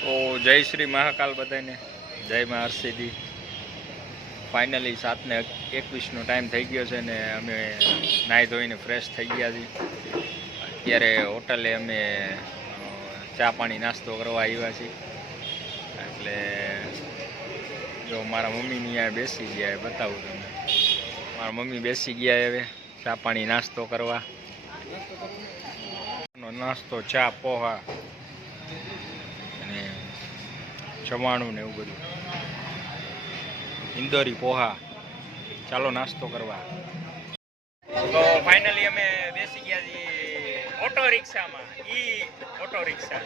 તો જય શ્રી મહાકાલ બધાને, જય મા હરસિદ્ધિ. ફાઇનલી 7:21નો ટાઈમ થઈ ગયો છે ને અમે નાહી ધોઈને ફ્રેશ થઈ ગયા છીએ. અત્યારે હોટલે અમે ચા પાણી નાસ્તો કરવા આવ્યા છીએ. એટલે જો મારા મમ્મીની અહીંયા બેસી ગયા, બતાવું તમને. મારા મમ્મી બેસી ગયા હવે ચા પાણી નાસ્તો કરવા. નાસ્તો ચા પોહા અને જમાણું ને એવું બધું, ઇન્દોરી પોહા. ચાલો નાસ્તો કરવા. તો ફાઇનલી અમે બેસી ગયા છીએ ઓટો રિક્ષામાં. Auto rickshaw.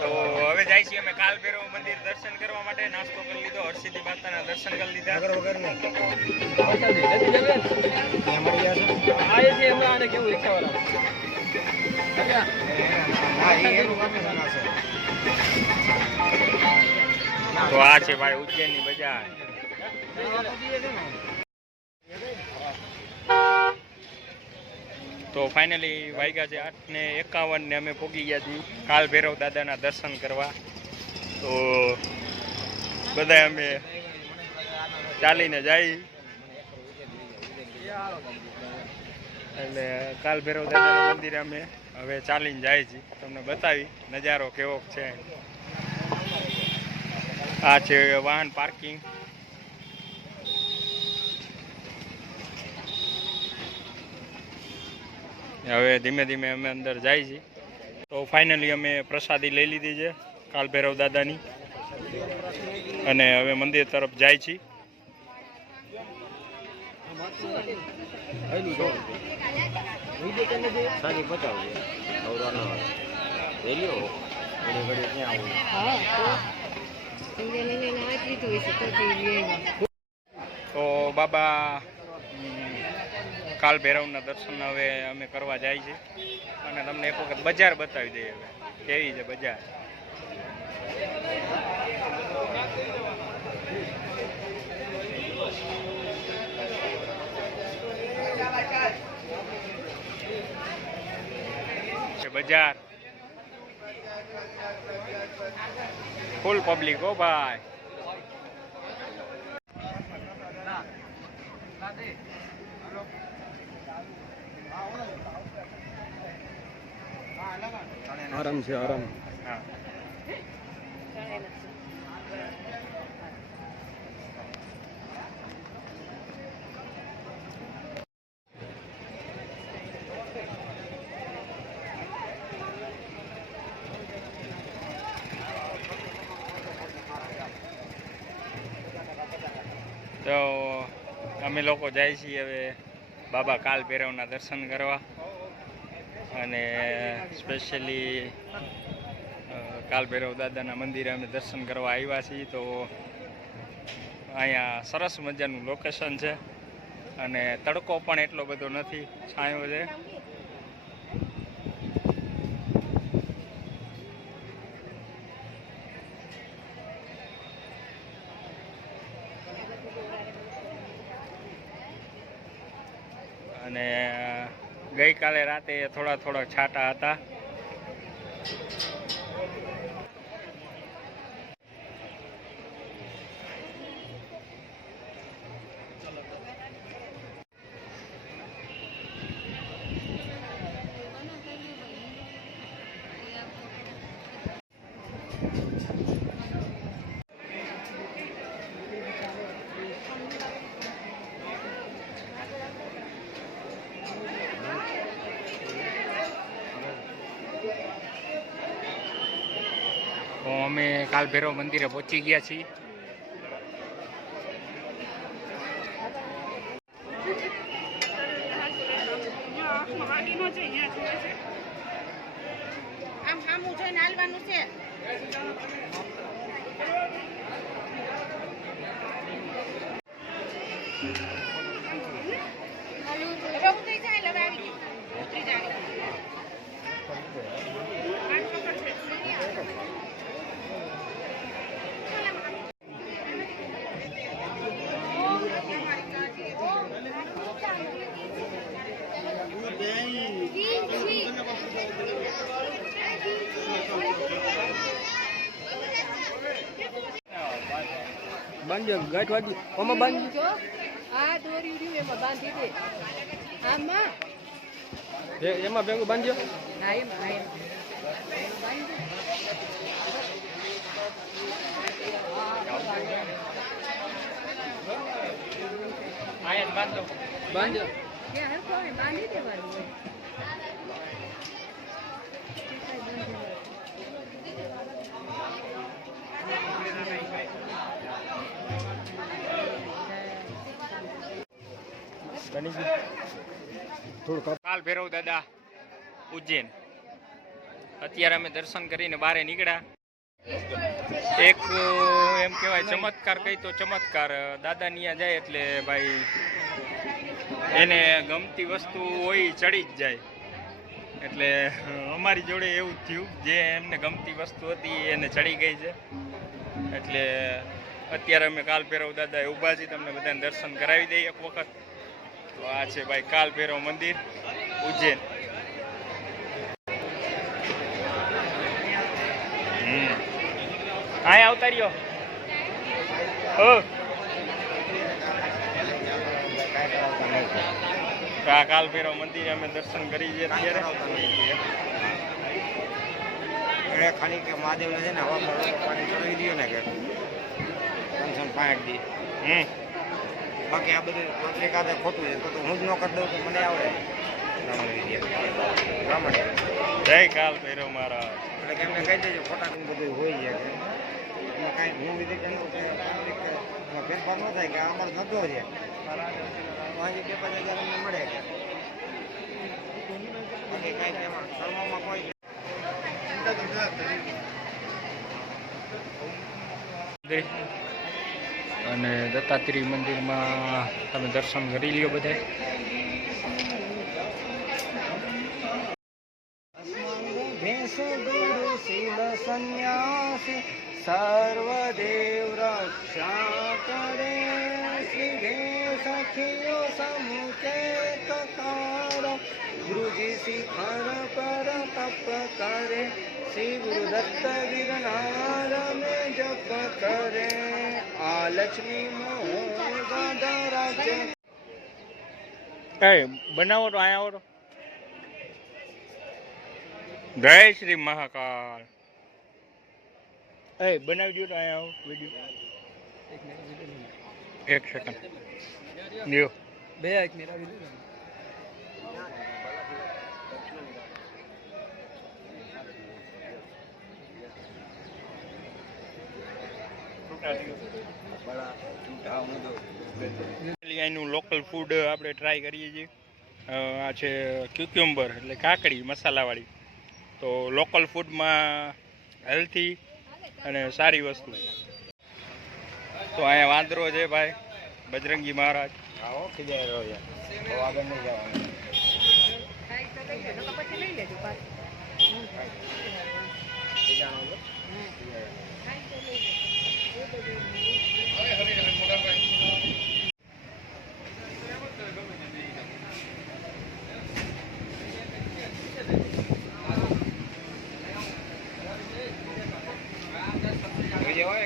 તો હવે જાય છીએ અમે કાલ ભૈરવ મંદિર દર્શન કરવા માટે. નાસ્તો કરી લીધો, હરસિદ્ધિ માતાના દર્શન કરી લીધા. તો આ છે ભાઈ ઉજ્જૈનની બજાર. તો ફાઇનલી વાગ્યા છે 8:51 ને અમે પહોંચી ગયા છીએ કાલ ભૈરવ દાદાના દર્શન કરવા. તો બધા અમે ચાલીને જઈ, એટલે કાલ ભૈરવ દાદાના મંદિરે અમે હવે ચાલીને જાય છીએ. તમને બતાવી નજારો કેવો છે. આ છે વાહન પાર્કિંગ. હવે ધીમે ધીમે અમે અંદર જાય છીએ. તો ફાઇનલી અમે પ્રસાદી લઈ લીધી છે કાલ ભૈરવ દાદાની, અને હવે મંદિર તરફ જાય છીએ. તો બાબા કાલ ભૈરવના દર્શન હવે અમે કરવા જાય છે, અને તમને એક વખત બજાર બતાવી દઈએ હવે કેવી છે બજાર. બજાર ફૂલ પબ્લિક હો ભાઈ. આરામ છે, આરામ. હા. તો અમે લોકો જાય છીએ હવે બાબા કાલ ભૈરવના દર્શન કરવા, અને સ્પેશિયલી કાલ ભૈરવ દાદાના મંદિરે અમે દર્શન કરવા આવ્યા છીએ. તો અહીંયા સરસ મજાનું લોકેશન છે, અને તડકો પણ એટલો બધો નથી, છાંયો છે. અને ગઈકાલે રાતે થોડા છાંટા હતા. તો અમે કાલ ભૈરવ મંદિરે પહોંચી ગયા છીએ. બાંધ્યો ગાંઠ વાગી આમાં બાંધી જો આ દોરી રહ્યું એમાં બાંધી દે આમાં એમાં ભેગું બાંધ્યો હા એમાં બાંધ્યો ત્યાં હરખો હોય બાંધી દેવાનું હોય કાલ ભૈરવ દાદા ઉજ્જૈન અત્યારે અમે દર્શન કરીને બહાર નીકળ્યા એક એમ કહેવાય ચમત્કાર કહી તો ચમત્કાર દાદા ત્યાં જાય એટલે ભાઈ એને ગમતી વસ્તુ હોય ચડી જ જાય એટલે અમારી જોડે એવું જ થયું જે એમને ગમતી વસ્તુ હતી એને ચડી ગઈ છે એટલે અત્યારે અમે કાલ ભૈરવ દાદા ઊભા છીએ તમને બધાને દર્શન કરાવી દઈએ એક વખત તો આ છે ભાઈ કાલ ભૈરવ મંદિર ઉજ્જૈન અહીંયા આવતા રહ્યો આ કાલ ભૈરવ મંદિરે અમે દર્શન કરી છીએ અત્યારે ખાલી કે મહાદેવને છે ને હવા પાણી ચડાવી દઈએ ને કે 5 દી બાકી આ બધું પત્રિકા ખોટું છે તો હું જ ન કરી દઉં તો મને આવડે બ્રાહ્મણ જય કાલ ભૈરવ મહારાજ એટલે કે એમને કહી દેજો ખોટા બધું હોય છે કે એમાં કાંઈ હું વિધિ ફેરફાર ન થાય કે અમારો ધંધો છે અહીં 2-5 હજાર અમને મળે કે બાકી કાંઈ એમાં શર્મામાં કોઈ અને દત્તાત્રેય મંદિરમાં તમે દર્શન કરી લ્યો બધા સંન્યાસી સર્વદેવ રક્ષા કરે શ્રી સખીઓ સમુચેતકાર ગુરુજી શિખર પર તપ કરે શ્રી ગુરુદત્ત ગિરનાર में जप करे आ लक्ष्मी मोह गणराज એ બનાવો તો અહીંયા આવો તો જય શ્રી મહાકાલ એ બનાવી દો તો અહીંયા આવો વિડીયો 1 સેકન્ડ લ્યો 2 મિનિટ આવી દે અહીંનું લોકલ ફૂડ આપણે ટ્રાય કરીએ છીએ આ છે ક્યુક્યુમ્બર એટલે કાકડી મસાલાવાળી તો લોકલ ફૂડમાં હેલ્થી અને સારી વસ્તુ તો અહીંયા વાંદરો છે ભાઈ બજરંગી મહારાજ આવો ખીજાયેલો છે તો આગળ નહીં જવાનું પછી લઈ લેજો પાછું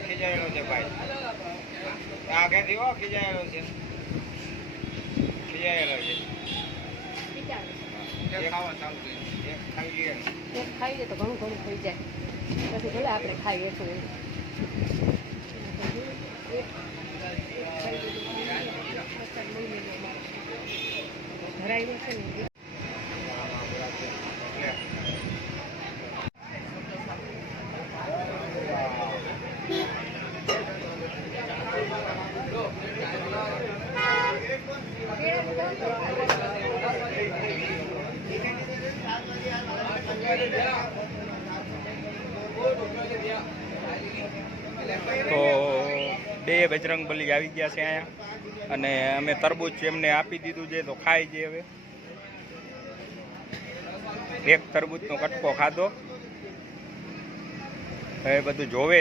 ખીજાયેલો છે ભાઈ આગળથી હો ખીજાયેલો છે ખાવા ચાલુ એક ખાઈ લઈએ એક ખાઈ લે તો ઘણું ઘણું થઈ જાય પછી ભલે આપણે ખાઈએ તો ધરાઈ છે ને તો બે બજરંગબલી આવી ગયા છે અહીંયા અને અમે તરબૂચ એમને આપી દીધું છે તો ખાઈ છે હવે એક તરબૂચનો કટકો ખાધો હવે બધું જોવે